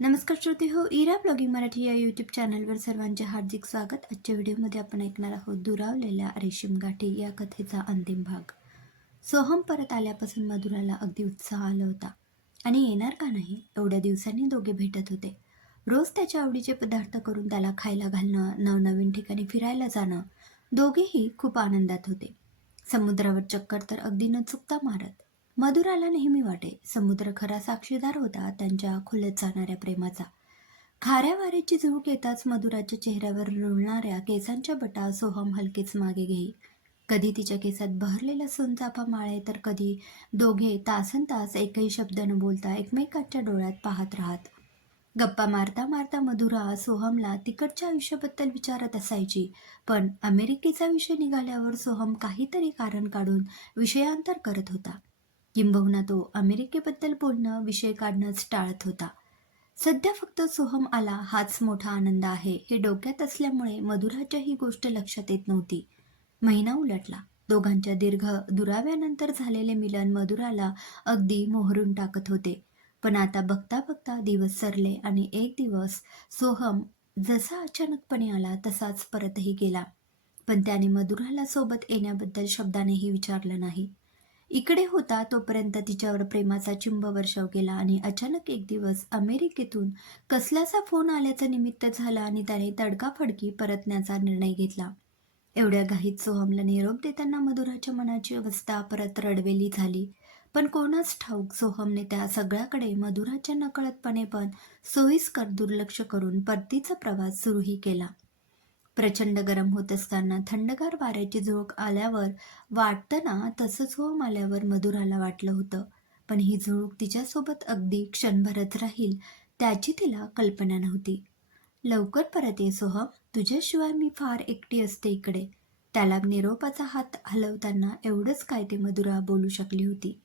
नमस्कार श्रोते हो इरा ब्लॉगिंग मराठी या यूट्यूब चॅनलवर सर्वांचे हार्दिक स्वागत. आजच्या व्हिडिओमध्ये आपण ऐकणार आहोत दुरावलेल्या रेशीम गाठी या कथेचा अंतिम भाग. सोहम परत आल्यापासून मधुराला अगदी उत्साह आला होता. आणि येणार का नाही एवढ्या दिवसांनी दोघे भेटत होते. रोज त्याच्या आवडीचे पदार्थ करून त्याला खायला घालणं नवनवीन ठिकाणी फिरायला जाणं दोघेही खूप आनंदात होते. समुद्रावर चक्कर तर अगदी न चुकता मारत. मधुराला नेहमी वाटे. समुद्र खरा साक्षीदार होता त्यांच्या खुलत जाणाऱ्या प्रेमाचा. खाऱ्या वाऱ्याची झुळूक येताच मधुराच्या चेहऱ्यावर रुळणाऱ्या केसांच्या बटा सोहम हलकेच मागे घेई. कधी तिच्या केसात बहरलेला सोनचाफा माळे तर कधी दोघे तासन तास एकही शब्द न बोलता एकमेकांच्या डोळ्यात पाहत राहत. गप्पा मारता मारता मधुरा सोहमला तिकडच्या आयुष्याबद्दल विचारत असायची पण अमेरिकेचा विषय निघाल्यावर सोहम काहीतरी कारण काढून विषयांतर करत होता. किंबहुना तो अमेरिकेबद्दल बोलणं विषय काढणंच टाळत होता. सध्या फक्त सोहम आला हाच मोठा आनंद आहे हे डोक्यात असल्यामुळे मधुराच्या ही गोष्ट लक्षात येत नव्हती. महिना उलटला. दोघांच्या दीर्घ दुराव्यानंतर झालेले मिलन मधुराला अगदी मोहरून टाकत होते. पण आता बघता बघता दिवस सरले आणि एक दिवस सोहम जसा अचानकपणे आला तसाच परतही गेला. पण त्याने मधुराला सोबत येण्याबद्दल शब्दानेही विचारलं नाही. इकडे होता तोपर्यंत तिच्यावर प्रेमाचा चिंब वर्षाव केला आणि अचानक एक दिवस अमेरिकेतून कसल्याचा फोन आल्याचं निमित्त झालं आणि त्याने तडकाफडकी परतण्याचा निर्णय घेतला. एवढ्या घाईत सोहमला निरोप देताना मधुराच्या मनाची अवस्था परत रडवेली झाली. पण कोणाच ठाऊक सोहमने त्या सगळ्याकडे मधुराच्या नकळतपणे पण सोयीस्कर दुर्लक्ष करून परतीचा प्रवास सुरूही केला. प्रचंड गरम होत असताना थंडगार वाऱ्याची झोक आल्यावर वाटताना तसंच होम आल्यावर मधुराला वाटलं होतं. पण ही झुळूक तिच्यासोबत अगदी क्षणभरच राहील त्याची तिला कल्पना नव्हती. लवकर परत ये सोहम. तुझ्याशिवाय मी फार एकटी असते इकडे. त्याला निरोपाचा हात हलवताना एवढंच काय ते मधुरा बोलू शकली होती.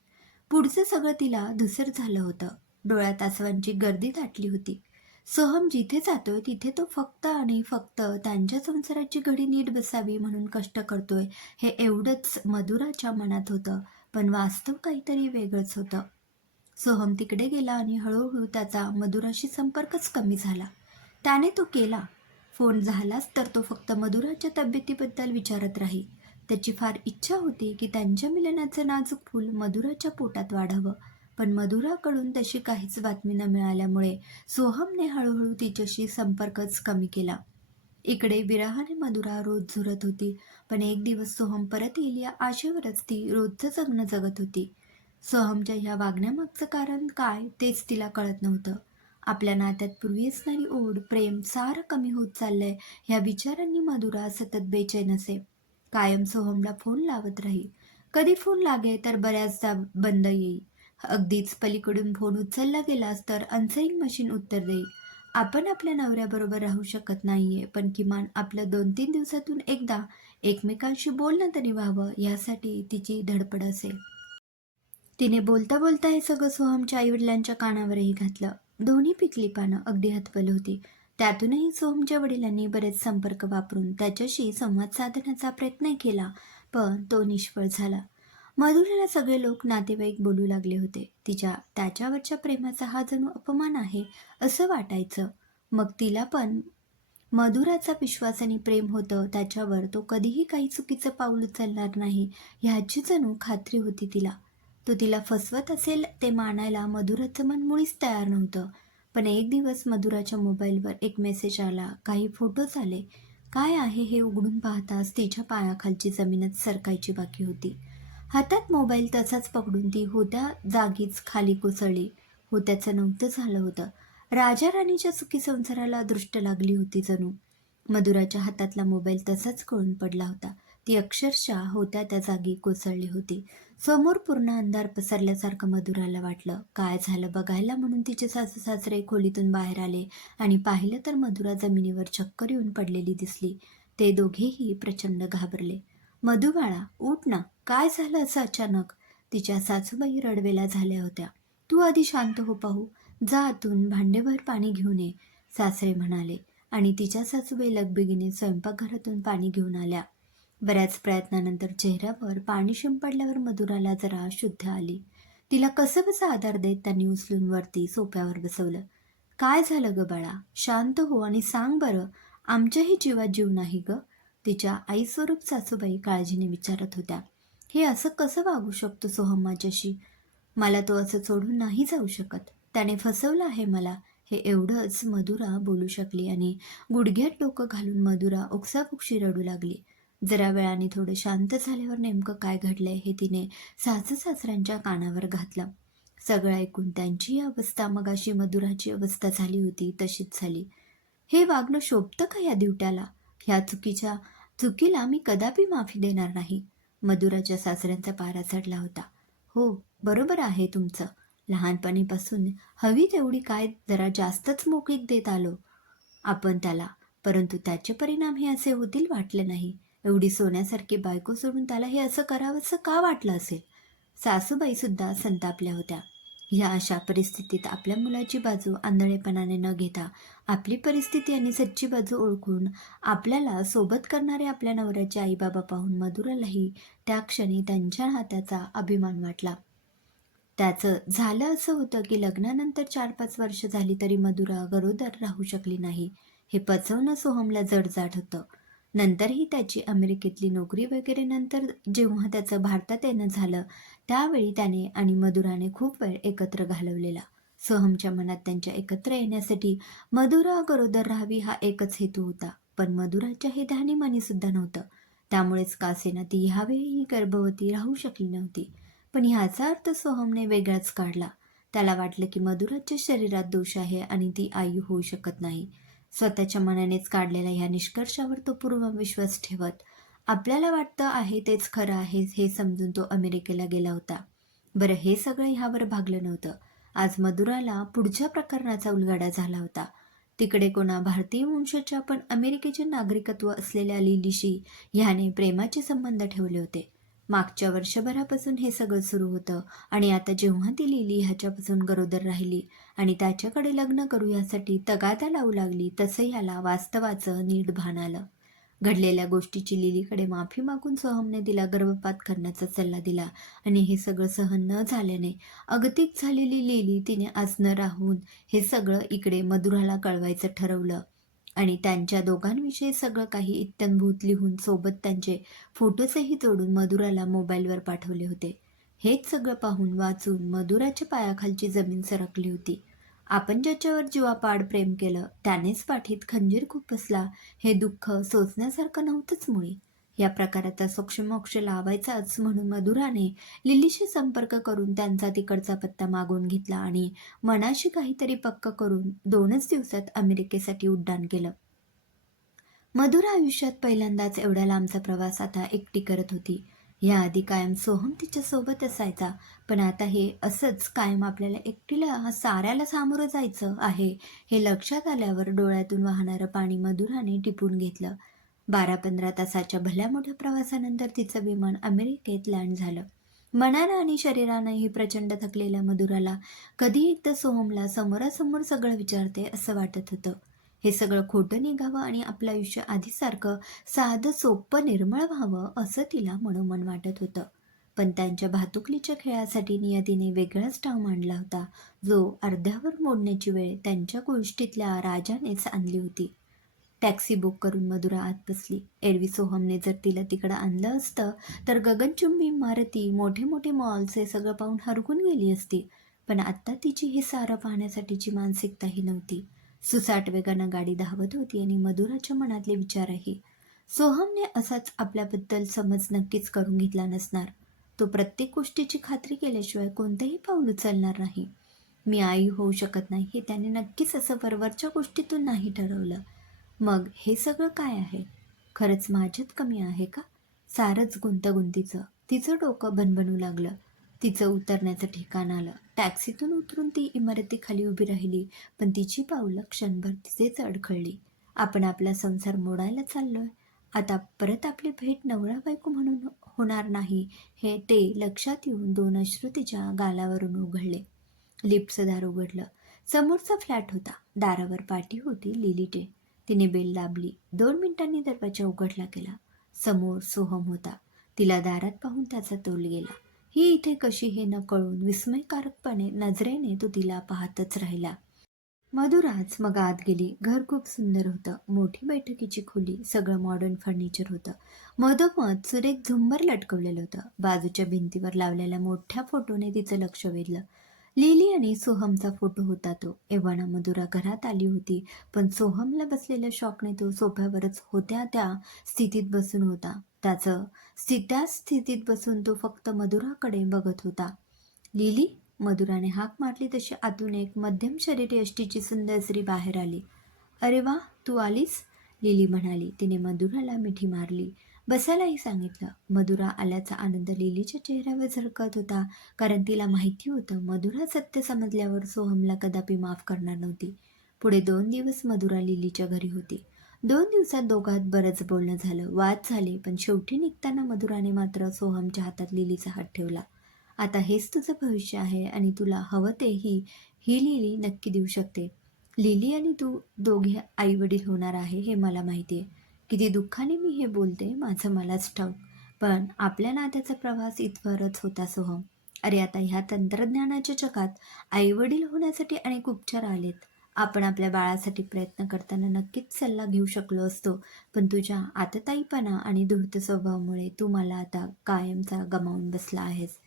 पुढचं सगळं तिला धुसर झालं होतं. डोळ्यात आसवांची गर्दी दाटली होती. सोहम जिथे जातोय तिथे तो फक्त आणि फक्त त्यांच्या संसाराची घडी नीट बसावी म्हणून कष्ट करतोय हे एवढंच मधुराच्या मनात होतं पण वास्तव काहीतरी वेगळंच होतं. सोहम तिकडे गेला आणि हळूहळू त्याचा मधुराशी संपर्कच कमी झाला. त्याने तो केला. फोन झालाच तर तो फक्त मधुराच्या तब्येतीबद्दल विचारत राही. त्याची फार इच्छा होती की त्यांच्या मिलनाचं नाजूक फूल मधुराच्या पोटात वाढावं. पण मधुराकडून तशी काहीच बातमी न मिळाल्यामुळे सोहमने हळूहळू तिच्याशी संपर्कच कमी केला. इकडे विरहाने मधुरा रोज झुरत होती पण एक दिवस सोहम परत येईल या आशेवरच ती रोजचं जगणं जगत होती. सोहमच्या ह्या वागण्यामागचं कारण काय तेच तिला कळत नव्हतं. आपल्या नात्यात पूर्वी असणारी ओढ प्रेम सारं कमी होत चाललंय ह्या विचारांनी मधुरा सतत बेचैन असे. कायम सोहमला फोन लावत राही. कधी फोन लागे तर बऱ्याचदा बंद येईल. अगदीच पलीकडून फोन उचलला गेलास तर अनसईंग मशीन उत्तर देईल. आपण आपल्या नवऱ्याबरोबर राहू शकत नाहीये पण किमान आपलं दोन तीन दिवसातून एकदा एकमेकांशी बोलणं तरी व्हावं यासाठी तिची धडपड असेल. तिने बोलता बोलता हे सगळं सोहमच्या आईवडिलांच्या कानावरही घातलं. दोन्ही पिकली पानं अगदी हतबल होती. त्यातूनही सोहमच्या वडिलांनी बरेच संपर्क वापरून त्याच्याशी संवाद साधण्याचा प्रयत्न केला पण तो निष्फळ झाला. मधुराला सगळे लोक नातेवाईक बोलू लागले होते. तिच्या त्याच्यावरच्या प्रेमाचा हा जणू अपमान आहे असं वाटायचं. मग तिला पण मधुराचा विश्वास आणि प्रेम होतं. त्याच्यावर तो कधीही काही चुकीचं पाऊल उचलणार नाही ह्याची जणू खात्री होती तिला. तो तिला फसवत असेल ते मानायला मधुराचं मन मुळीच तयार नव्हतं. पण एक दिवस मधुराच्या मोबाईलवर एक मेसेज आला. काही फोटोज आले. काय आहे हे उघडून पाहताच तिच्या पायाखालची जमीनच सरकायची बाकी होती. हातात मोबाईल तसाच पकडून ती होत्या जागीच खाली कोसळली. होत्याचं नव्हतं झालं होतं. राजा राणीच्या सुखी संसाराला दृष्ट लागली होती जणू. मधुराच्या हातातला मोबाईल तसाच कळून पडला होता. ती अक्षरशः होत्या त्या जागी कोसळली होती. समोर पूर्ण अंधार पसरल्यासारखं मधुराला वाटलं. काय झालं बघायला म्हणून तिचे सासू सासरे खोलीतून बाहेर आले आणि पाहिलं तर मधुरा जमिनीवर चक्कर येऊन पडलेली दिसली. ते दोघेही प्रचंड घाबरले. मधुबाळा उठ ना. काय झालं असं अचानक? तिच्या सासूबाई रडवेला झाल्या होत्या. तू आधी शांत हो पाहू. जा आतून भांडेभर पाणी घेऊन ये सासरे म्हणाले. आणि तिच्या सासूबाई लगबेगीने स्वयंपाकघरातून पाणी घेऊन आल्या. बऱ्याच प्रयत्नानंतर चेहऱ्यावर पाणी शिंपडल्यावर मधुराला जरा शुद्ध आली. तिला कसं कसं आधार देत त्यांनी उचलून वरती सोप्यावर बसवलं? काय झालं ग बाळा? शांत हो आणि सांग बरं. आमच्याही जीवात जीव नाही ग? तिच्या आईस्वरूप सासूबाई काळजीने विचारत होत्या. हे असं कसं वागू शकतो सोहम माझ्याशी? मला तो असं सोडून नाही जाऊ शकत. त्याने फसवलं आहे मला. हे एवढंच मधुरा बोलू शकली आणि गुडघ्यात डोकं घालून मधुरा ओक्सापुक्षी रडू लागली. जरा वेळाने थोडं शांत झाल्यावर नेमकं काय घडलंय हे तिने सासू सासऱ्यांच्या कानावर घातलं. सगळं ऐकून त्यांची अवस्था मग अशी मधुराची अवस्था झाली होती तशीच झाली. हे वागणं शोभतं का या दिवट्याला? ह्या चुकीच्या चुकीला मी कदापि माफी देणार नाही. मधुराच्या सासऱ्यांचा पारा चढला होता. हो बरोबर आहे तुमचं. लहानपणीपासून हवी तेवढी काय जरा जास्तच मोकळीक देत आलो आपण त्याला. परंतु त्याचे परिणाम हे असे होतील वाटले नाही. एवढी सोन्यासारखी बायको सोडून त्याला हे असं करावंसं का वाटलं असेल? सासूबाईसुद्धा संतापल्या होत्या. ह्या अशा परिस्थितीत आपल्या मुलाची बाजू आंधळेपणाने न घेता आपली परिस्थिती आणि सच्ची बाजू ओळखून आपल्याला सोबत करणारे आपल्या नवऱ्याचे आईबाबा पाहून मधुरालाही त्या क्षणी त्यांच्या हाताचा अभिमान वाटला. त्याचं झालं असं होतं की लग्नानंतर चार पाच वर्ष झाली तरी मधुरा गरोदर राहू शकली नाही. हे पचवणं सोहमला जडजाट होतं. नंतरही त्याची अमेरिकेतली नोकरी वगैरे नंतर जेव्हा त्याचं भारतात येणं झालं त्यावेळी त्याने आणि मधुराने खूप वेळ एकत्र घालवलेला. सोहमच्या मनात त्यांच्या एकत्र येण्यासाठी मधुरा गरोदर राहावी हा एकच हेतू होता पण मधुराच्या हे ध्यानी सुद्धा नव्हतं. त्यामुळेच कासेना ती ह्यावेळीही गर्भवती राहू शकली नव्हती. पण ह्याचा अर्थ सोहमने वेगळाच काढला. त्याला वाटलं की मधुराच्या शरीरात दोष आहे आणि ती आई होऊ शकत नाही. स्वतःच्या मनानेच काढलेल्या ह्या निष्कर्षावर तो पूर्ण विश्वास ठेवत आपल्याला वाटतं आहे तेच खरं आहे हे समजून तो अमेरिकेला गेला होता. बरं हे सगळं ह्यावर भागलं नव्हतं. आज मधुराला पुढच्या प्रकरणाचा उलगाडा झाला होता. तिकडे कोणा भारतीय वंशाच्या पण अमेरिकेचे नागरिकत्व असलेल्या लिलीशी ह्याने प्रेमाचे संबंध ठेवले होते. मागच्या वर्षभरापासून हे सगळं सुरू होतं आणि आता जेव्हा ती लिली ह्याच्यापासून गरोदर राहिली. आणि त्याच्याकडे लग्न करू यासाठी तगादा लावू लागली तसं याला वास्तवाचं नीट भान आलं. घडलेल्या गोष्टीची लिलीकडे माफी मागून सोहमने तिला गर्भपात करण्याचा सल्ला दिला आणि हे सगळं सहन न झाल्याने अगतिक झालेली लिली तिने आज न राहून हे सगळं इकडे मधुराला कळवायचं ठरवलं. आणि त्यांच्या दोघांविषयी सगळं काही इत्तनभूत लिहून सोबत त्यांचे फोटोसही जोडून मधुराला मोबाईलवर पाठवले होते. हेच सगळं पाहून वाचून मधुराच्या पायाखालची जमीन सरकली होती. आपण ज्याच्यावर जीवापाड प्रेम केलं त्यानेच पाठीत खंजीर खुपसला हे दुःख सोचण्यासारखं नव्हतंच मुळी. या प्रकाराचा सोक्षमोक्ष लावायचाच म्हणून मधुराने लिलीशी संपर्क करून त्यांचा तिकडचा पत्ता मागून घेतला आणि मनाशी काहीतरी पक्क करून दोनच दिवसात अमेरिकेसाठी उड्डाण केलं. मधुरा आयुष्यात पहिल्यांदाच एवढा लांबचा प्रवास आता एकटी करत होती. याआधी कायम सोहम तिच्या सोबत असायचा पण आता हे असंच कायम आपल्याला एकटीला साऱ्याला सामोरं जायचं आहे हे लक्षात आल्यावर डोळ्यातून वाहणारं पाणी मधुराने टिपून घेतलं. बारा पंधरा तासाच्या भल्या मोठ्या प्रवासानंतर तिचं विमान अमेरिकेत लँड झालं. मनानं आणि शरीरानंही प्रचंड थकलेल्या मधुराला कधी एकदा सोहमला समोरासमोर सगळं विचारते असं वाटत होतं. हे सगळं खोटं निघावं आणि आपलं आयुष्य आधीसारखं साधं सोपं निर्मळ व्हावं असं तिला मनोमन वाटत होतं. पण त्यांच्या भातुकलीच्या खेळासाठी नियतीने वेगळाच टाव मांडला होता जो अर्ध्यावर मोडण्याची वेळ त्यांच्या गोष्टीतल्या राजानेच आणली होती. टॅक्सी बुक करून मधुरा आत बसली. एरवी सोहमने जर तिला तिकडं आणलं असतं तर गगनचुंबी इमारती मोठे मोठे मॉल्स हे सगळं पाहून हरकून गेली असती. पण आत्ता तिची हे सारं पाहण्यासाठीची मानसिकताही नव्हती. सुसाट वेगानं गाडी धावत होती आणि मधुराच्या मनातले विचारही. सोहमने असाच आपल्याबद्दल समज नक्कीच करून घेतला नसणार. तो प्रत्येक गोष्टीची खात्री केल्याशिवाय कोणतेही पाऊल उचलणार नाही. मी आई होऊ शकत नाही हे त्याने नक्कीच असं वरवरच्या गोष्टीतून नाही ठरवलं. मग हे सगळं काय आहे? खरंच माझ्यात कमी आहे का? सारंच गुंतागुंतीचं. तिचं डोकं बनबनू लागलं. तिचं उतरण्याचं ठिकाण आलं. टॅक्सीतून उतरून ती इमारतीखाली उभी राहिली पण तिची पावलं क्षणभर तिचेच अडखळली. आपण आपला संसार मोडायला चाललोय. आता परत आपली भेट नवरा बायको म्हणून होणार नाही हे ते लक्षात येऊन दोन अश्रू तिच्या गालावरून उघडले. लिफ्टचं दार उघडलं. समोरचा फ्लॅट होता. दारावर पाठी होती लिलीटे तिने बेल दाबली. दोन मिनिटांनी दरवाजा उघडला गेला. समोर सोहम होता. तिला दारात पाहून त्याचा तोल गेला. ही इथे कशी हे न कळून विस्मयकारकपणे नजरेने तो तिला पाहतच राहिला. मधुराज मग आत गेली. घर खूप सुंदर होतं. मोठी बैठकीची खोली सगळं मॉडर्न फर्निचर होतं. मधोमध सुरेख झुंबर लटकवलेलं होतं. बाजूच्या भिंतीवर लावलेल्या मोठ्या फोटोने तिचं लक्ष वेधलं. लिली आणि सोहमचा फोटो होता तो. एव्हाना मधुरा घरात आली होती पण सोहमला बसलेल्या शॉकने तो सोफ्यावरच होत्या त्या स्थितीत बसून होता. त्याचं त्या स्थितीत बसून तो फक्त मधुराकडे बघत होता. लिली मधुराने हाक मारली तशी आतून एक मध्यम शरीर यष्टीची सुंदर स्त्री बाहेर आली. अरे वा तू आलीस? लिली म्हणाली. तिने मधुराला मिठी मारली. बसायलाही सांगितलं. मधुरा आल्याचा आनंद लिलीच्या चेहऱ्यावर झळकत होता. कारण तिला माहिती होतं मधुरा सत्य समजल्यावर सोहमला कदापि माफ करणार नव्हती. पुढे दोन दिवस मधुरा लिलीच्या घरी होती. दोन दिवसात दोघात बरंच बोलणं झालं. वाद झाले पण शेवटी निघताना मधुराने मात्र सोहमच्या हातात लिलीचा हात ठेवला. आता हेच तुझं भविष्य आहे आणि तुला हवं तेही ही लिली नक्की देऊ शकते. लिली आणि तू दोघे आई वडील होणार आहे हे मला माहिती आहे. किती दुःखाने मी हे बोलते माझं मलाच ठाऊक. पण आपल्या नात्याचा प्रवास इथवरच होता सोहम. अरे आता ह्या तंत्रज्ञानाच्या जगात आई वडील होण्यासाठी अनेक उपचार आलेत. आपण आपल्या बाळासाठी प्रयत्न करताना नक्कीच सल्ला घेऊ शकलो असतो पण तुझ्या आतताईपणा आणि धूर्त स्वभावामुळे तू मला आता कायमचा गमावून बसला आहेस.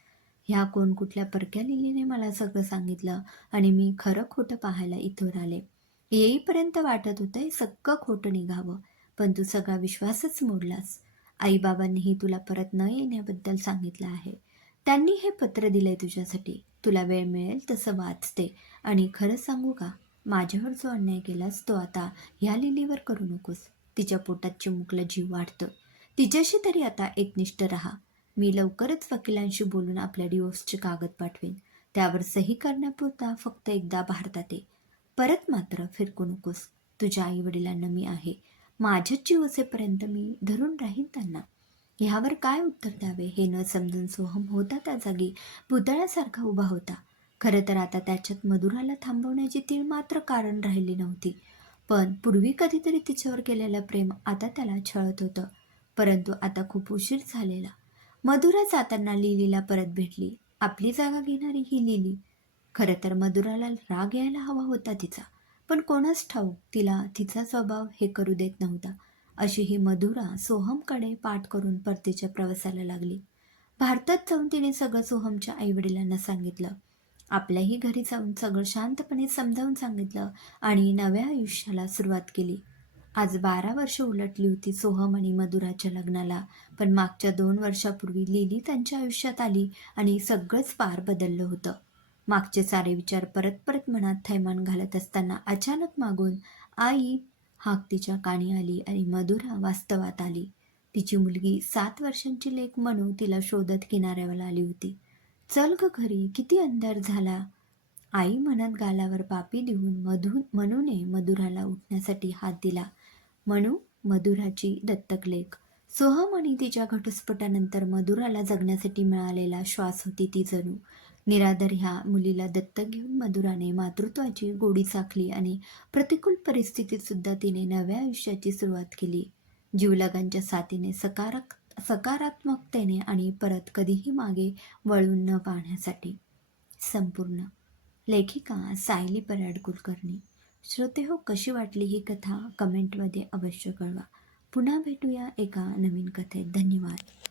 ह्या कोण कुठल्या परक्या लिलीने मला सगळं सांगितलं आणि मी खरं खोटं पाहायला इथवर आले. येईपर्यंत वाटत होतं हे सगळं खोटं निघावं. पण तू सगळा विश्वासच मोडलास. आईबाबांनीही तुला परत न येण्याबद्दल सांगितलं आहे. त्यांनी हे पत्र दिलंय तुझ्यासाठी. तुला वेळ मिळेल तसं वाचते. आणि खरं सांगू का? माझ्यावर जो अन्याय केलास तो आता ह्या लिलीवर करू नकोस. तिच्या पोटात चिमुकला जीव वाढतं. तिच्याशी तरी आता एकनिष्ठ राहा. मी लवकरच वकिलांशी बोलून आपल्या डिवोर्सचे कागद पाठवेन. त्यावर सही करण्यापुरता फक्त एकदा भारतात ये. परत मात्र फिरकू नकोस. तुझ्या आई वडिलांना मी आहे. माझ्याच जीवसेपर्यंत मी धरून राहीन त्यांना. ह्यावर काय उत्तर द्यावे? हे न समजून सोहम होता त्या जागी पुतळ्यासारखा उभा होता. खरं तर आता त्याच्यात मधुराला थांबवण्याची तीळ मात्र कारण राहिली नव्हती. पण पूर्वी कधीतरी तिच्यावर केलेलं प्रेम आता त्याला छळत होतं. परंतु आता खूप उशीर झालेला. मधुरा जाताना लिलीला परत भेटली. आपली जागा घेणारी ही लिली. खरं तर मधुराला राग यायला हवा होता तिचा. पण कोणाच ठाऊक तिला तिचा स्वभाव हे करू देत नव्हता. अशी ही मधुरा सोहमकडे पाठ करून परतीच्या प्रवासाला लागली. भारतात जाऊन तिने सगळं सोहमच्या आईवडिलांना सांगितलं. आपल्याही घरी जाऊन सगळं शांतपणे समजावून सांगितलं आणि नव्या आयुष्याला सुरुवात केली. आज बारा वर्ष उलटली होती सोहम आणि मधुराच्या लग्नाला पण मागच्या दोन वर्षापूर्वी लिली त्यांच्या आयुष्यात आली आणि सगळंच पार बदललं होतं. मागचे सारे विचार परत परत मनात थैमान घालत असताना अचानक मागून आई हाक तिच्या काणी आली आणि मधुरा वास्तवात आली. तिची मुलगी सात वर्षांची लेख म्हणू तिला शोधत किनाऱ्यावर आली होती. चल ग घरी किती अंधार झाला. आई म्हणत गालावर पापी देऊन मधु मनूने मधुराला उठण्यासाठी हात दिला. म्हणू मधुराची दत्तक लेख सोहम आणि तिच्या घटस्फोटानंतर मधुराला जगण्यासाठी मिळालेला श्वास होती ती जणू. निराधार ह्या मुलीला दत्तक घेऊन मधुराने मातृत्वाची गोडी चाखली आणि प्रतिकूल परिस्थितीत सुद्धा तिने नव्या आयुष्याची सुरुवात केली. जीवलगांच्या साथीने सकारक सकारात्मकतेने आणि परत कधीही मागे वळून न पाहण्यासाठी. संपूर्ण. लेखिका सायली पराड कुलकर्णी. श्रोते हो कशी वाटली ही कथा? कमेंटमध्ये अवश्य कळवा. पुन्हा भेटूया एका नवीन कथेत. धन्यवाद.